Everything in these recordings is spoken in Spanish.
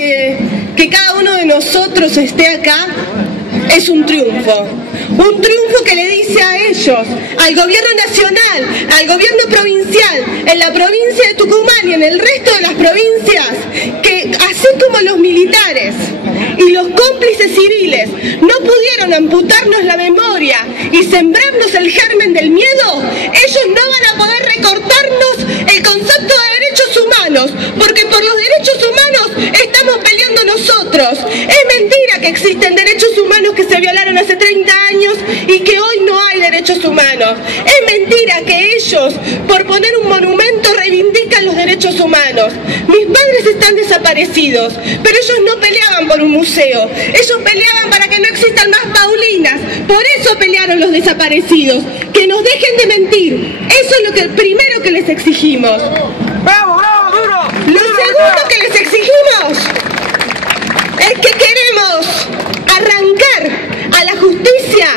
Que cada uno de nosotros esté acá es un triunfo que le dice a ellos, al gobierno nacional, al gobierno provincial, en la provincia de Tucumán y en el resto de las provincias, que así como los militares y los cómplices civiles no pudieron amputarnos la memoria y sembrarnos el germen del miedo, ellos no van a poder recortarnos el concepto de derechos humanos, porque por los derechos humanos estamos peleando nosotros. Es mentira que existen derechos humanos que se violaron hace 30 años y que hoy no hay derechos humanos. Es mentira que ellos, por poner un monumento, reivindican los derechos humanos. Mis padres están desaparecidos, pero ellos no peleaban por un museo. Ellos peleaban para que no existan más Paulinas. Por eso pelearon los desaparecidos. Que nos dejen de mentir. Eso es lo primero que les exigimos. ¡Bravo, bravo, duro! Lo segundo que les exigimos es que queremos arrancar a la justicia.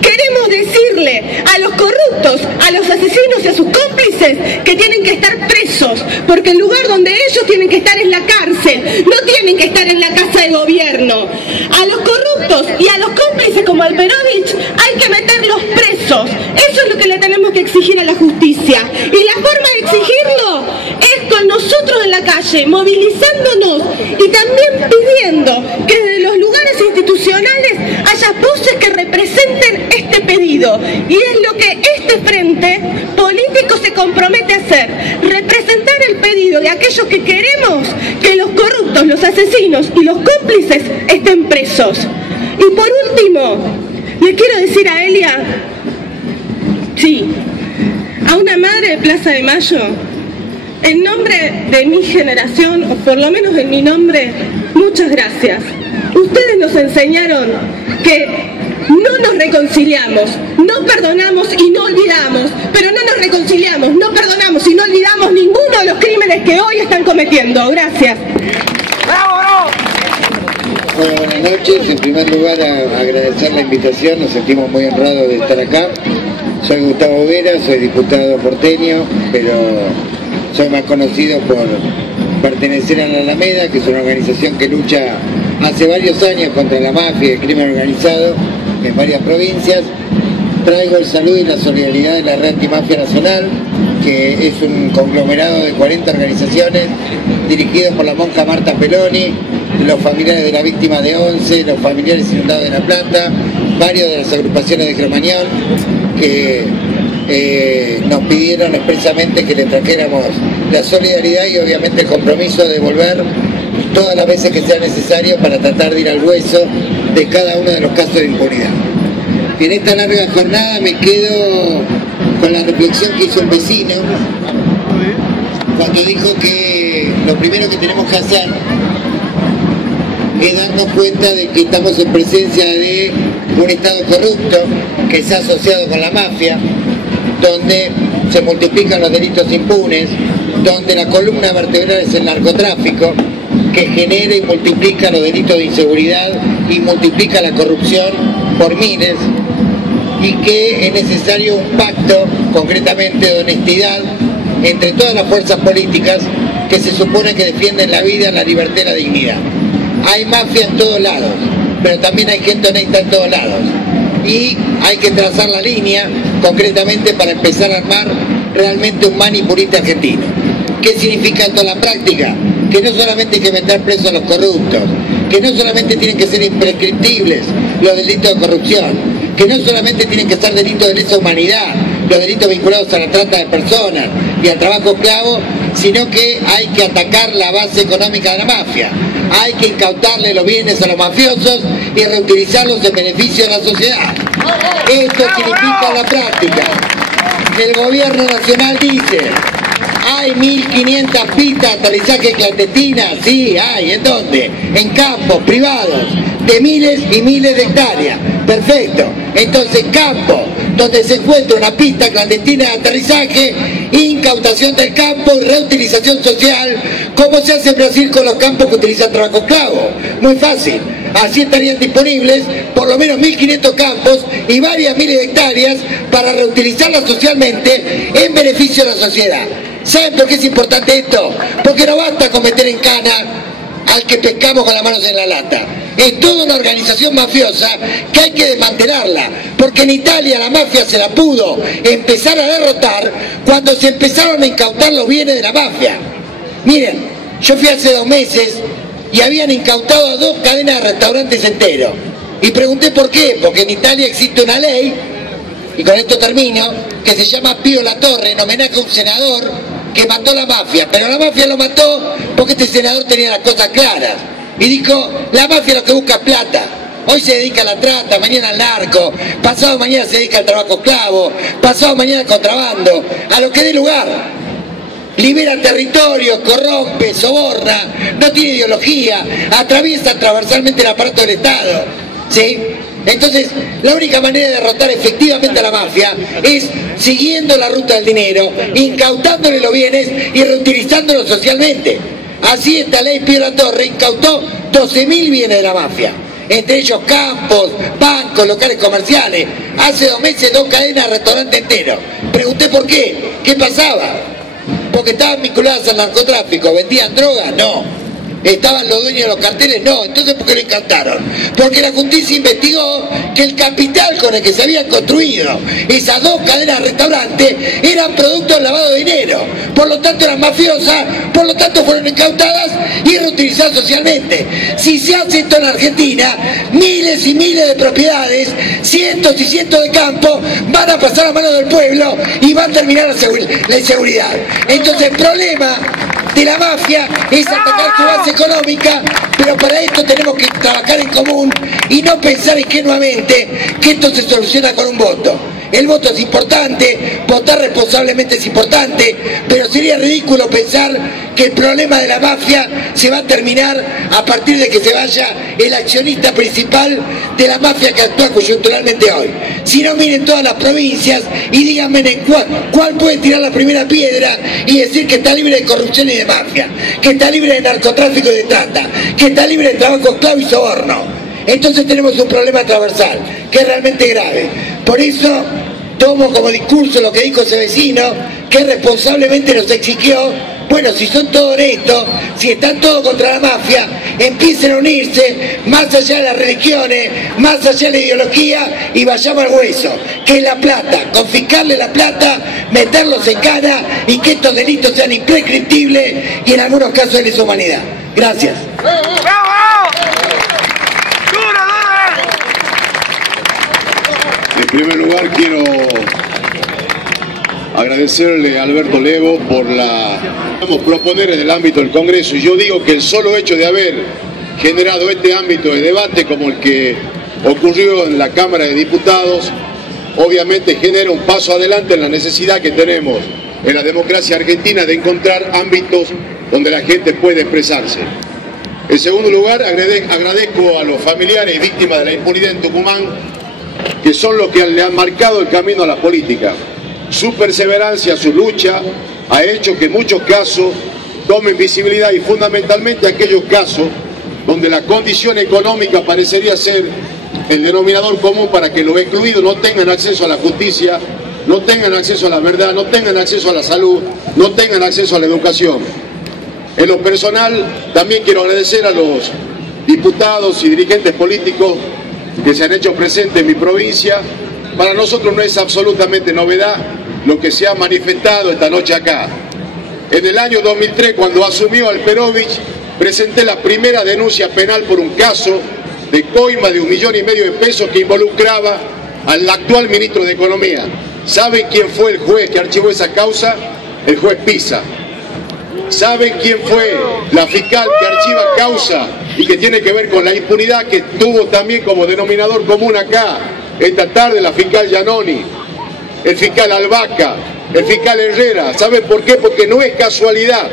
Queremos decirle a los corruptos, a los asesinos y a sus cómplices que tienen que estar presos, porque el lugar donde ellos tienen que estar es la cárcel, no tienen que estar en la casa de gobierno. A los corruptos y a los cómplices como Alperovich hay que meterlos presos. Eso es lo que le tenemos que exigir a la justicia. Y la forma de exigirlo es con nosotros en la calle, movilizándonos y también pidiendo que desde los lugares institucionales haya voces que representen este pedido. Y es lo que este frente político se compromete a hacer, representar el pedido de aquellos que queremos que los corruptos, los asesinos y los cómplices estén presos. Y por último, le quiero decir a Elia, sí, a una madre de Plaza de Mayo, en nombre de mi generación, o por lo menos en mi nombre, muchas gracias. Ustedes nos enseñaron que no nos reconciliamos, no perdonamos y no olvidamos, pero no nos reconciliamos, no perdonamos y no olvidamos ninguno de los crímenes que hoy están cometiendo. Gracias. ¡Bravo, bravo! Bueno, buenas noches. En primer lugar, agradecer la invitación. Nos sentimos muy honrados de estar acá. Soy Gustavo Vera, soy diputado porteño, pero soy más conocido por pertenecer a la Alameda, que es una organización que lucha hace varios años contra la mafia y el crimen organizado en varias provincias. Traigo el saludo y la solidaridad de la Red Antimafia Nacional, que es un conglomerado de 40 organizaciones dirigidos por la monja Marta Peloni, los familiares de la víctima de Once, los familiares inundados de La Plata, varios de las agrupaciones de Cromañón, que nos pidieron expresamente que le trajéramos la solidaridad y obviamente el compromiso de volver todas las veces que sea necesario para tratar de ir al hueso de cada uno de los casos de impunidad. Y en esta larga jornada me quedo con la reflexión que hizo un vecino cuando dijo que lo primero que tenemos que hacer es darnos cuenta de que estamos en presencia de un Estado corrupto que se ha asociado con la mafia, donde se multiplican los delitos impunes, donde la columna vertebral es el narcotráfico, que genera y multiplica los delitos de inseguridad y multiplica la corrupción por miles, y que es necesario un pacto, concretamente de honestidad, entre todas las fuerzas políticas que se supone que defienden la vida, la libertad y la dignidad. Hay mafia en todos lados, pero también hay gente honesta en todos lados. Y hay que trazar la línea, concretamente, para empezar a armar realmente un manipulista argentino. ¿Qué significa esto en la práctica? Que no solamente hay que meter presos a los corruptos, que no solamente tienen que ser imprescriptibles los delitos de corrupción, que no solamente tienen que ser delitos de lesa humanidad, los delitos vinculados a la trata de personas y al trabajo esclavo, sino que hay que atacar la base económica de la mafia. Hay que incautarle los bienes a los mafiosos y reutilizarlos en beneficio de la sociedad. Esto significa en la práctica. El gobierno nacional dice: hay 1.500 pistas de aterrizaje clandestinas. Sí, hay. ¿En dónde? En campos privados de miles y miles de hectáreas. Perfecto. Entonces, campos donde se encuentra una pista clandestina de aterrizaje, incautación del campo y reutilización social, como se hace en Brasil con los campos que utilizan trabajo esclavo. Muy fácil. Así estarían disponibles por lo menos 1.500 campos y varias miles de hectáreas para reutilizarlas socialmente en beneficio de la sociedad. ¿Saben por qué es importante esto? Porque no basta con meter en cana al que pescamos con las manos en la lata. Es toda una organización mafiosa que hay que desmantelarla, porque en Italia la mafia se la pudo empezar a derrotar cuando se empezaron a incautar los bienes de la mafia. Miren, yo fui hace 2 meses y habían incautado a 2 cadenas de restaurantes enteros. Y pregunté por qué, porque en Italia existe una ley, y con esto termino, que se llama Pío La Torre, en homenaje a un senador que mató a la mafia, pero la mafia lo mató porque este senador tenía las cosas claras. Y dijo, la mafia lo que busca es plata. Hoy se dedica a la trata, mañana al narco, pasado mañana se dedica al trabajo esclavo, pasado mañana al contrabando, a lo que dé lugar. Libera territorios, corrompe, soborna, no tiene ideología, atraviesa transversalmente el aparato del Estado, ¿sí? Entonces, la única manera de derrotar efectivamente a la mafia es siguiendo la ruta del dinero, incautándole los bienes y reutilizándolo socialmente. Así esta ley Pío La Torre incautó 12.000 bienes de la mafia, entre ellos campos, bancos, locales comerciales. Hace 2 meses 2 cadenas de restaurante enteros. Pregunté por qué, ¿qué pasaba? Porque estaban vinculadas al narcotráfico, ¿vendían drogas? No. ¿Estaban los dueños de los carteles? No. Entonces, ¿por qué lo incautaron? Porque la justicia investigó que el capital con el que se habían construido esas 2 cadenas de restaurantes eran productos de lavado de dinero. Por lo tanto, eran mafiosas, por lo tanto, fueron incautadas y reutilizadas socialmente. Si se hace esto en Argentina, miles y miles de propiedades, cientos y cientos de campos van a pasar a manos del pueblo y va a terminar la inseguridad. Entonces, el problema de la mafia es atacar su base económica, pero para esto tenemos que trabajar en común y no pensar ingenuamente que esto se soluciona con un voto. El voto es importante, votar responsablemente es importante, pero sería ridículo pensar que el problema de la mafia se va a terminar a partir de que se vaya el accionista principal de la mafia que actúa coyunturalmente hoy. Si no, miren todas las provincias y díganme en cuál puede tirar la primera piedra y decir que está libre de corrupción y de mafia, que está libre de narcotráfico y de trata, que está libre de trabajo esclavo y soborno. Entonces tenemos un problema transversal, que es realmente grave. Por eso tomo como discurso lo que dijo ese vecino, que responsablemente nos exigió, bueno, si son todos honestos, si están todos contra la mafia, empiecen a unirse, más allá de las religiones, más allá de la ideología, y vayamos al hueso, que es la plata, confiscarle la plata, meterlos en cana, y que estos delitos sean imprescriptibles, y en algunos casos de lesa humanidad. Gracias. En primer lugar, quiero agradecerle a Alberto Levo por proponer en el ámbito del Congreso. Y yo digo que el solo hecho de haber generado este ámbito de debate como el que ocurrió en la Cámara de Diputados, obviamente genera un paso adelante en la necesidad que tenemos en la democracia argentina de encontrar ámbitos donde la gente puede expresarse. En segundo lugar, agradezco a los familiares y víctimas de la impunidad en Tucumán, que son los que le han marcado el camino a la política. Su perseverancia, su lucha, ha hecho que en muchos casos tomen visibilidad, y fundamentalmente aquellos casos donde la condición económica parecería ser el denominador común para que los excluidos no tengan acceso a la justicia, no tengan acceso a la verdad, no tengan acceso a la salud, no tengan acceso a la educación. En lo personal, también quiero agradecer a los diputados y dirigentes políticos que se han hecho presentes en mi provincia. Para nosotros no es absolutamente novedad lo que se ha manifestado esta noche acá. En el año 2003, cuando asumió Alperovich, presenté la primera denuncia penal por un caso de coima de 1,5 millones de pesos que involucraba al actual ministro de Economía. ¿Saben quién fue el juez que archivó esa causa? El juez Pisa. ¿Saben quién fue la fiscal que archiva causa y que tiene que ver con la impunidad que tuvo también como denominador común acá esta tarde? La fiscal Giannoni, el fiscal Albaca, el fiscal Herrera. ¿Saben por qué? Porque no es casualidad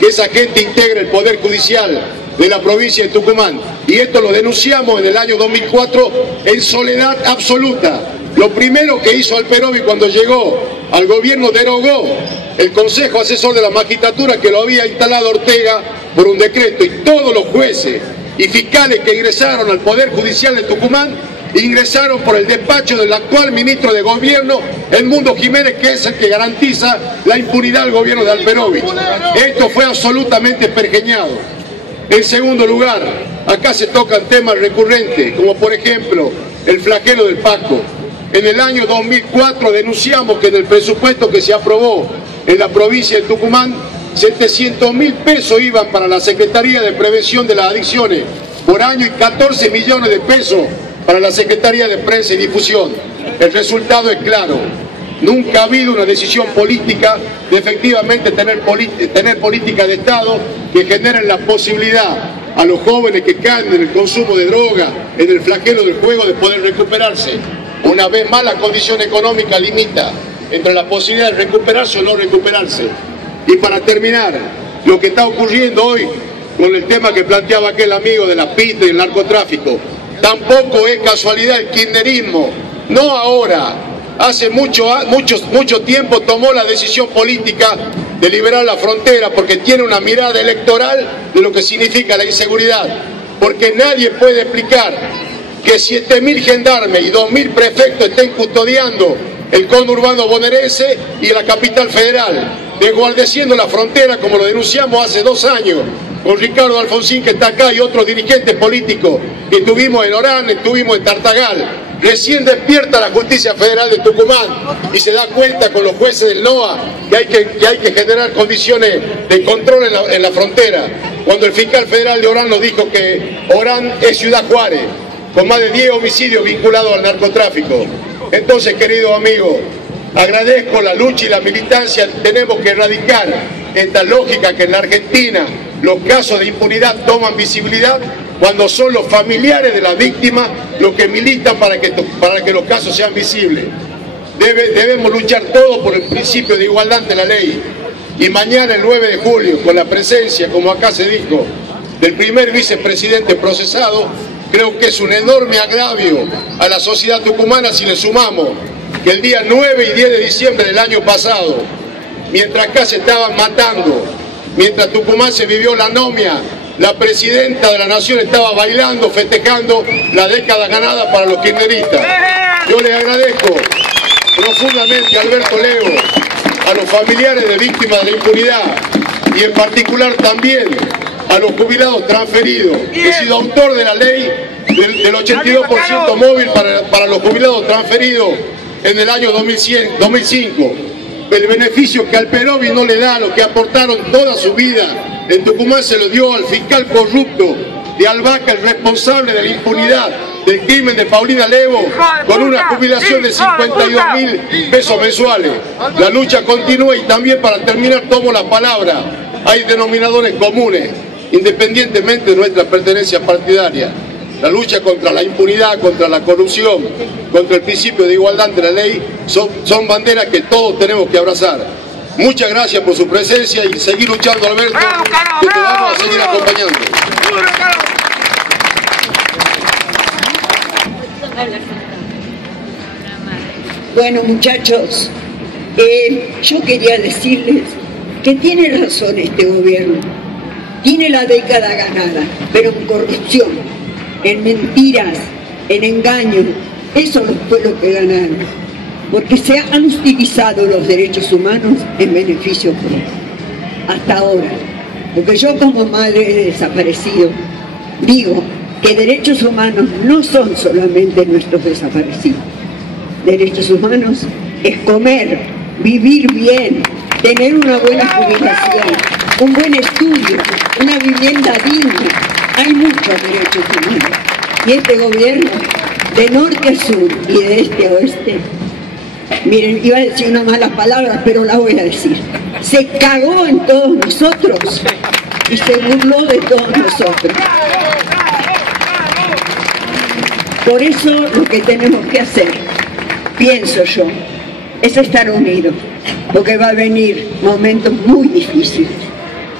que esa gente integre el Poder Judicial de la provincia de Tucumán. Y esto lo denunciamos en el año 2004 en soledad absoluta. Lo primero que hizo Alperovich cuando llegó al gobierno, derogó el Consejo Asesor de la Magistratura que lo había instalado Ortega por un decreto, y todos los jueces y fiscales que ingresaron al Poder Judicial de Tucumán ingresaron por el despacho del actual ministro de Gobierno, Edmundo Jiménez, que es el que garantiza la impunidad al gobierno de Alperovich. Esto fue absolutamente pergeñado. En segundo lugar, acá se tocan temas recurrentes, como por ejemplo el flagelo del Paco. En el año 2004 denunciamos que en el presupuesto que se aprobó en la provincia de Tucumán, 700.000 pesos iban para la Secretaría de Prevención de las Adicciones por año y 14 millones de pesos para la Secretaría de Prensa y Difusión. El resultado es claro. Nunca ha habido una decisión política de efectivamente tener política de Estado que generen la posibilidad a los jóvenes que caen en el consumo de droga, en el flagelo del juego, de poder recuperarse. Una vez más, la condición económica limita entre la posibilidad de recuperarse o no recuperarse. Y para terminar, lo que está ocurriendo hoy con el tema que planteaba aquel amigo de la pista y el narcotráfico, tampoco es casualidad el kirchnerismo. No ahora, hace mucho tiempo tomó la decisión política de liberar la frontera porque tiene una mirada electoral de lo que significa la inseguridad. Porque nadie puede explicar que 7.000 gendarmes y 2.000 prefectos estén custodiando el conurbano bonaerense y la capital federal, desguardeciendo la frontera como lo denunciamos hace 2 años con Ricardo Alfonsín, que está acá, y otros dirigentes políticos que estuvimos en Orán, estuvimos en Tartagal. Recién despierta la justicia federal de Tucumán y se da cuenta con los jueces del NOA que hay que generar condiciones de control en la frontera. Cuando el fiscal federal de Orán nos dijo que Orán es Ciudad Juárez, con más de 10 homicidios vinculados al narcotráfico. Entonces, queridos amigos, agradezco la lucha y la militancia. Tenemos que erradicar esta lógica que en la Argentina los casos de impunidad toman visibilidad cuando son los familiares de la víctima los que militan para que los casos sean visibles. Debemos luchar todos por el principio de igualdad ante la ley. Y mañana, el 9 de julio, con la presencia, como acá se dijo, del primer vicepresidente procesado, creo que es un enorme agravio a la sociedad tucumana si le sumamos que el día 9 y 10 de diciembre del año pasado, mientras acá se estaban matando, mientras Tucumán se vivió la anomia, la presidenta de la nación estaba bailando, festejando la década ganada para los kirchneristas. Yo les agradezco profundamente a Alberto Lego, a los familiares de víctimas de la impunidad y en particular también a los jubilados transferidos. He sido autor de la ley del 82% móvil para los jubilados transferidos en el año 2005. El beneficio que Alperovich no le da a los que aportaron toda su vida en Tucumán se lo dio al fiscal corrupto de Albaca, el responsable de la impunidad del crimen de Paulina Lego, con una jubilación de 52.000 pesos mensuales. La lucha continúa y también, para terminar, tomo la palabra. Hay denominadores comunes, independientemente de nuestra pertenencia partidaria. La lucha contra la impunidad, contra la corrupción, contra el principio de igualdad ante la ley, son banderas que todos tenemos que abrazar. Muchas gracias por su presencia y seguir luchando, Alberto, que te vamos a seguir acompañando. Bueno, muchachos, yo quería decirles que tiene razón este gobierno. Tiene la década ganada, pero en corrupción, en mentiras, en engaño. Eso fue lo que ganaron, porque se han utilizado los derechos humanos en beneficio propio, hasta ahora. Porque yo, como madre de desaparecido, digo que derechos humanos no son solamente nuestros desaparecidos. Derechos humanos es comer, vivir bien, tener una buena jubilación, un buen estudio, una vivienda digna. Hay muchos derechos humanos. Y este gobierno, de norte a sur y de este a oeste, miren, iba a decir una mala palabra, pero la voy a decir. Se cagó en todos nosotros y se burló de todos nosotros. Por eso lo que tenemos que hacer, pienso yo, es estar unidos, porque va a venir momentos muy difíciles,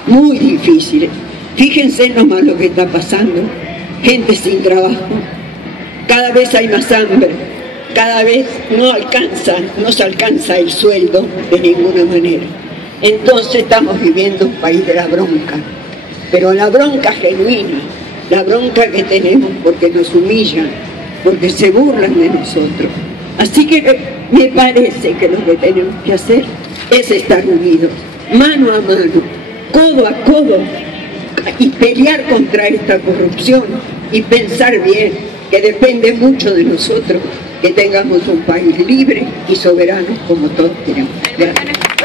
muy difíciles. Fíjense nomás lo que está pasando, gente sin trabajo, cada vez hay más hambre, cada vez no se alcanza el sueldo de ninguna manera. Entonces estamos viviendo un país de la bronca, pero la bronca genuina, la bronca que tenemos porque nos humillan, porque se burlan de nosotros. Así que me parece que lo que tenemos que hacer es estar unidos, mano a mano, codo a codo, y pelear contra esta corrupción y pensar bien, que depende mucho de nosotros que tengamos un país libre y soberano como todos queremos. Gracias.